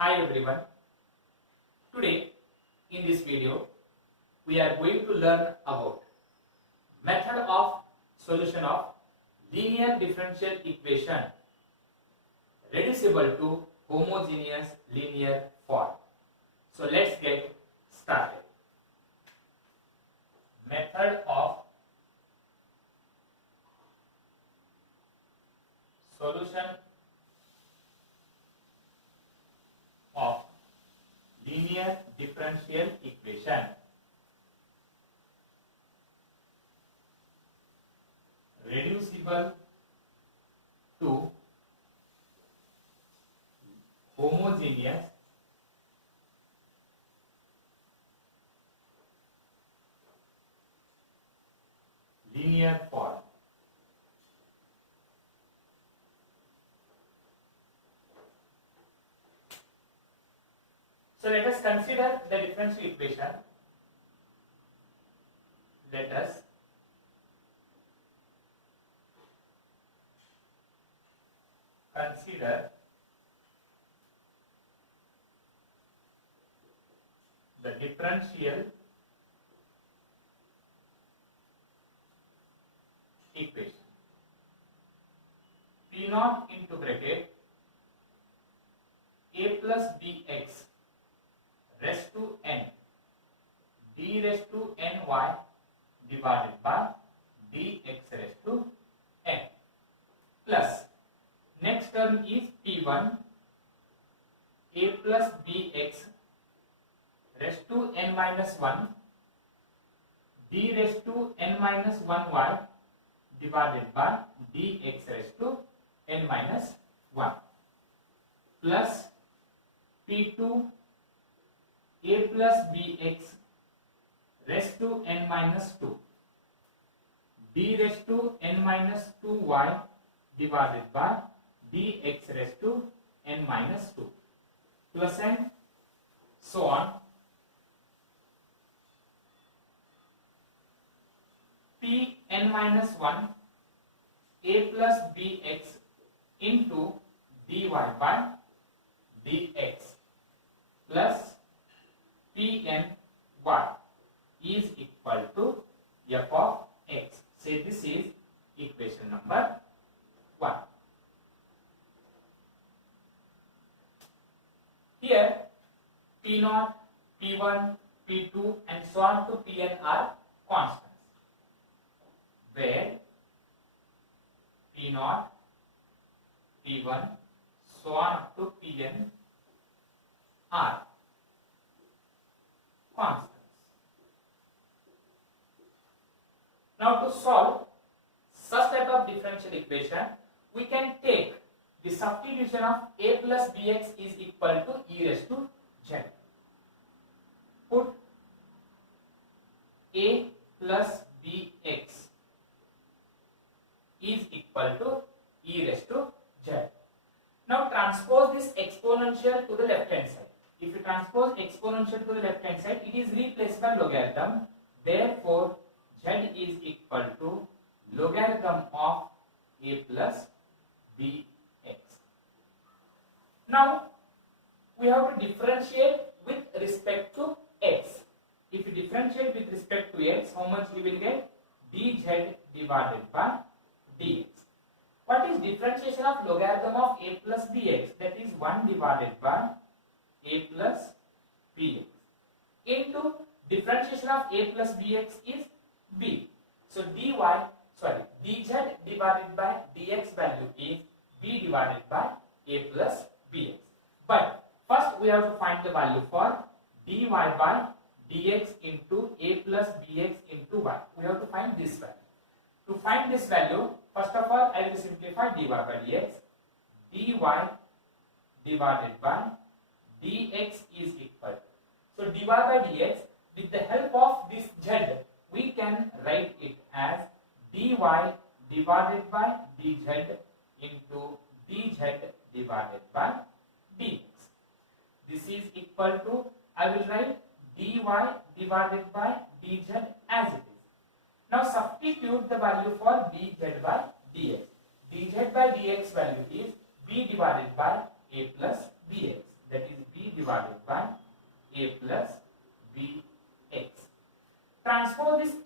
Hi everyone. Today in this video we are going to learn about method of solution of linear differential equation reducible to homogeneous linear form. So let's get started. Method of solution of linear differential equation reducible to homogeneous linear form. So let us consider the differential equation. Let us consider the differential equation. P naught into bracket a plus bx raised to n d raised to ny divided by dx raised to n plus next term is p1 a plus bx raised to n minus 1 d raised to n minus 1y divided by dx raised to n minus 1 plus p2 a plus bx raised to n minus 2 d raised to n minus 2y divided by dx raised to n minus 2 plus and so on. P n minus 1 a plus bx into dy by dx plus Pn y is equal to f of x. Say this is equation number 1. Here P0, P1, P2 and so on to Pn are constants, where P0, P1, so on up to Pn are constants. Now to solve such type of differential equation, we can take the substitution of a plus bx is equal to e raised to z. Put a plus bx is equal to e raised to z. Now transpose this exponential to the left hand side. If you transpose exponential to the left hand side, it is replaced by logarithm. Therefore, z is equal to logarithm of a plus bx. Now, we have to differentiate with respect to x. If you differentiate with respect to x, how much we will get? dz divided by dx. What is differentiation of logarithm of a plus bx? That is 1 divided by a plus bx into differentiation of a plus bx is b. So dz divided by dx value is b divided by a plus bx. But first we have to find the value for dy by dx into a plus bx into y. We have to find this value. To find this value, first of all, I will simplify dy by dx. dy divided by dx is equal. So dy by dx, with the help of this z, we can write it as dy divided by dz into dz divided by dx. This is equal to, I will write dy divided by dz as it is. Now substitute the value for dz by dx. dz by dx value is b divided by a plus bx. That is b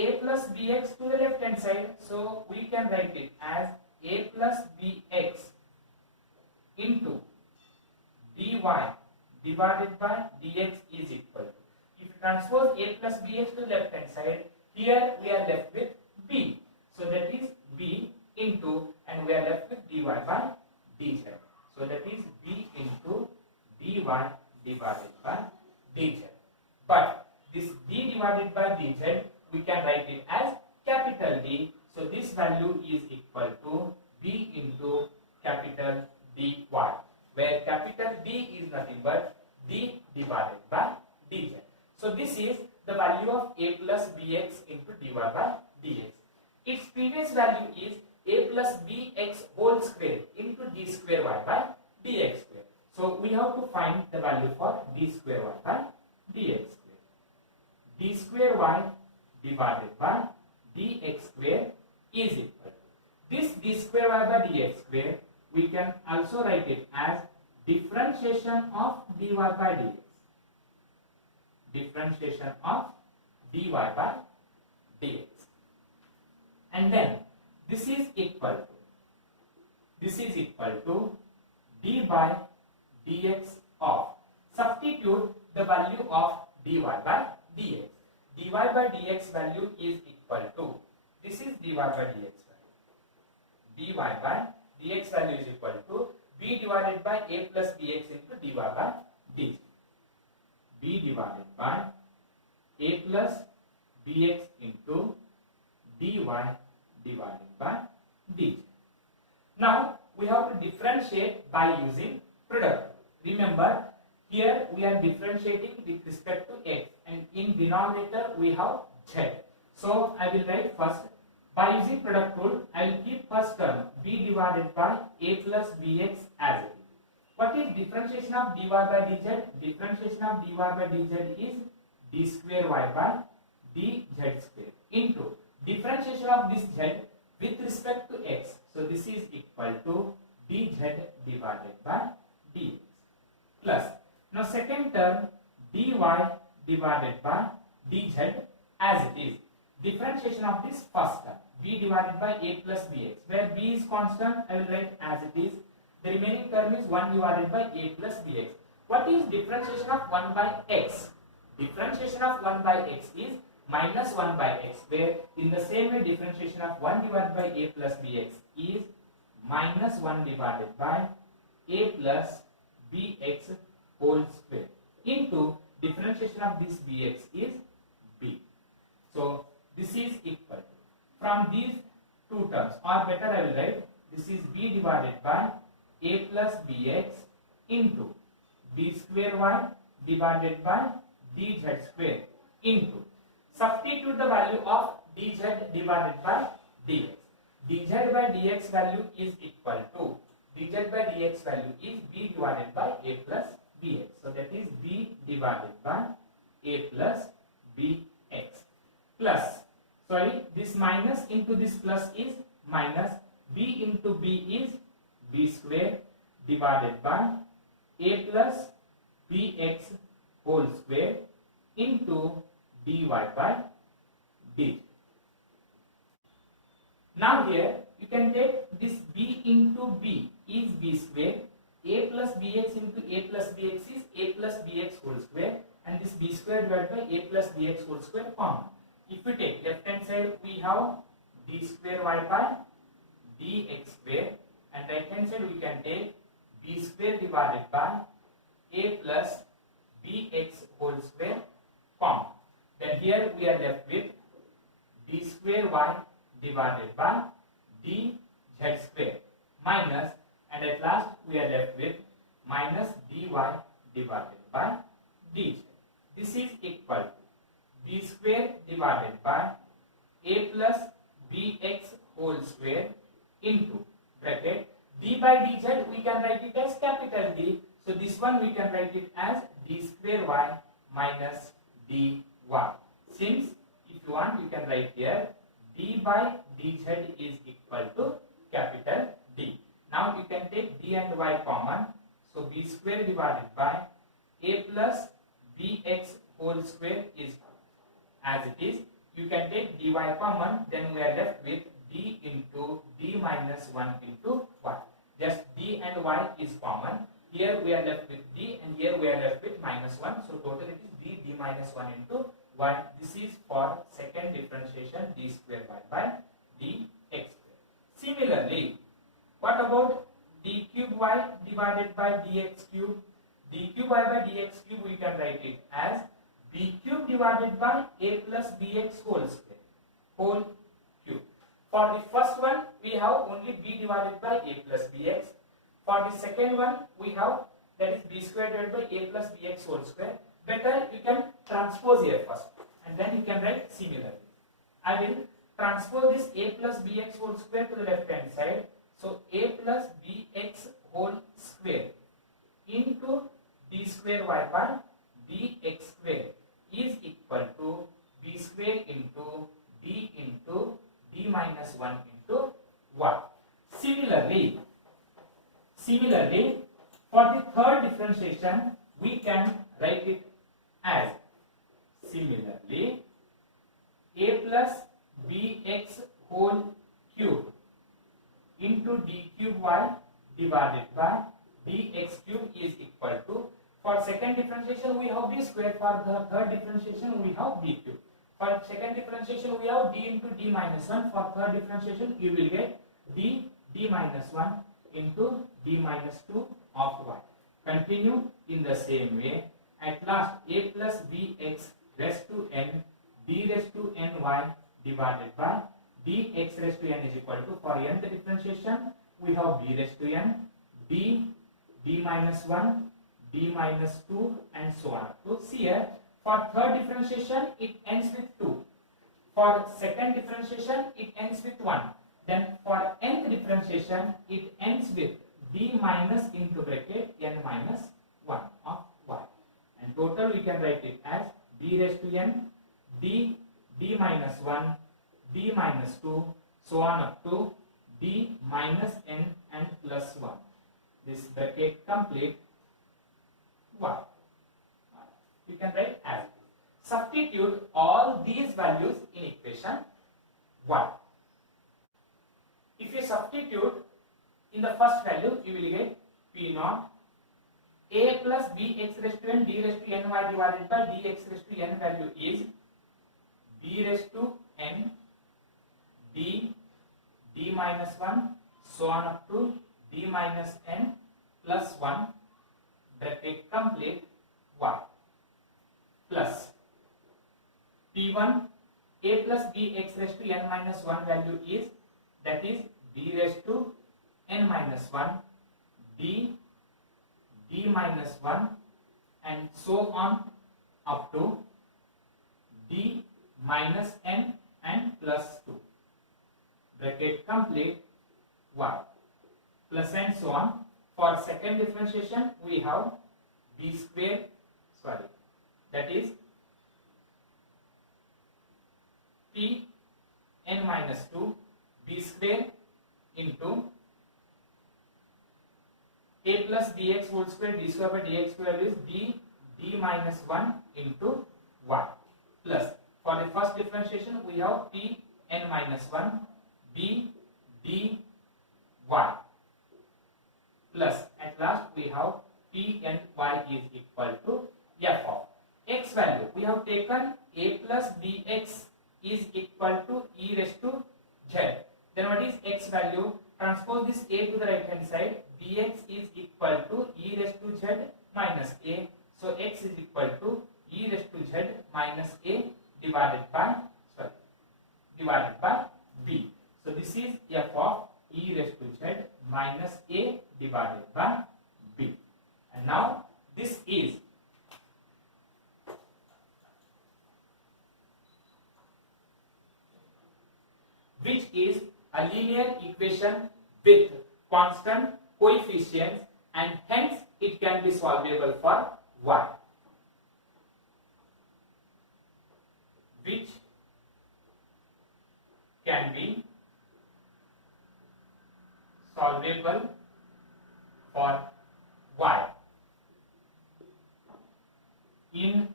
a plus bx to the left hand side, so we can write it as a plus bx into dy divided by dx is equal to. If you transpose a plus bx to the left hand side, here we are left with b. So that is b into, and we are left with dy by dz. So that is b into dy divided by dz. But this d divided by dz, we can write it as capital D. So this value is equal to b into capital dy, where capital D is nothing but d divided by dz. So this is the value of a plus bx into dy by dx. Its previous value is a plus bx whole square into d square y by dx square. So we have to find the value for d square y by dx square. D square y divided by dx square is equal to this d square y by dx square. We can also write it as differentiation of dy by dx. Differentiation of dy by dx. And then this is equal to d by dx of, substitute the value of dy by dx. dy by dx value is equal to, this is dy by dx value. dy by dx value is equal to b divided by a plus bx into dy by dx. b divided by a plus bx into dy divided by dz. Now we have to differentiate by using product. Remember, here we are differentiating with respect to x, and in denominator we have z. So I will write first, by using product rule, I will keep first term b divided by a plus bx as it is. What is differentiation of dy by dz? Differentiation of dy by dz is d square y by dz square into differentiation of this z with respect to x. So this is equal to dz divided by dx plus, now second term dy divided by dz as it is. Differentiation of this first term b divided by a plus bx, where b is constant, I will write as it is. The remaining term is 1 divided by a plus bx. What is differentiation of 1 by x? Differentiation of 1 by x is minus 1 by x, where in the same way differentiation of 1 divided by a plus bx is minus 1 divided by a plus bx whole square into differentiation of this bx is b. So this is equal to, from these two terms, or better I will write, this is b divided by a plus bx into d square y divided by dz square into, substitute the value of dz divided by dx. dz by dx value is equal to, dz by dx value is b divided by a plus bx. So that is b divided by a plus bx plus, sorry, this minus into this plus is minus, b into b is b square divided by a plus bx whole square into dy by d. Now here you can take this b into b is b square, a plus bx into a plus bx is a plus bx whole square, and this b square divided by a plus bx whole square common. If we take left hand side, we have d square y by dx square, and right hand side we can take b square divided by a plus bx whole square common. Then here we are left with d square y divided by dz square minus, and at last we are left with minus dy divided by dz. This is equal to b square divided by a plus bx whole square into bracket d by dz, we can write it as capital D. So this one we can write it as d square y minus dy. Since if you want, you can write here d by dz is equal to capital D. Now you can take d and y common. So b square divided by a plus bx whole square is as it is. you can take dy common, then we are left with d into d minus 1 into y. Just d and y is common. Here we are left with d and here we are left with minus 1. So total it is d minus 1 into y. This is for second differentiation, d square y by dx square. Similarly, what about d cube y divided by dx cube? D cube y by dx cube, we can write it as b cube divided by a plus bx whole square, whole cube. For the first one, we have only b divided by a plus bx. For the second one, we have that is b square divided by a plus bx whole square. Better you can transpose here first and then you can write similarly. I will transpose this a plus bx whole square to the left hand side. So a plus bx whole square into d square y by dx square is equal to b square into d minus 1 into y. Similarly, for the third differentiation, we can write it as similarly a plus bx whole cube into d cube y divided by dx cube is equal to, for second differentiation we have b square, for the third differentiation we have b cube. For second differentiation we have d into d minus 1, for third differentiation you will get d minus 1 into d minus 2 of y. Continue in the same way. At last a plus bx raised to n d raised to ny divided by dx raised to n is equal to, for nth differentiation we have b raised to n, d minus 1, d minus 2 and so on. So see here, for third differentiation it ends with 2. For second differentiation it ends with 1. Then for nth differentiation it ends with d minus into bracket n minus 1 of y. And total we can write it as d raised to n, d minus 1, d minus 2, so on up to d minus n and plus 1. This bracket complete y. We can write as substitute all these values in equation 1. If you substitute in the first value, you will get p naught a plus bx raised to n d raised to ny divided by dx raised to n value is b raised to n d minus 1 so on up to d minus n plus 1 bracket complete y plus p1 a plus bx raised to n minus 1 value is, that is b raised to n minus 1 d minus 1 and so on up to d minus n and plus 2 bracket complete y plus and so on. For second differentiation we have b square, that is p n minus 2 b square into a plus bx whole square d square by dx square is d minus 1 into y plus, for the first differentiation we have p n minus 1 b d y plus at last we have p and y is equal to f of x value. We have taken a plus bx is equal to e raised to z. Then what is x value? Transpose this a to the right hand side. Dx is equal to e raised to z minus a. So x is equal to e raised to z minus a divided by b. So this is f of e raised to z minus a divided by b. And now this is which is a linear equation with constant coefficients and hence it can be solvable for y. Which can be solvable for y in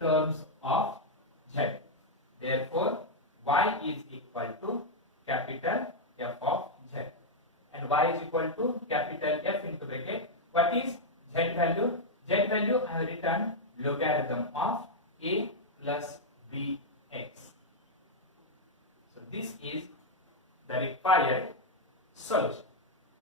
terms of z. Therefore, what is z value? Z value I have written logarithm of a plus b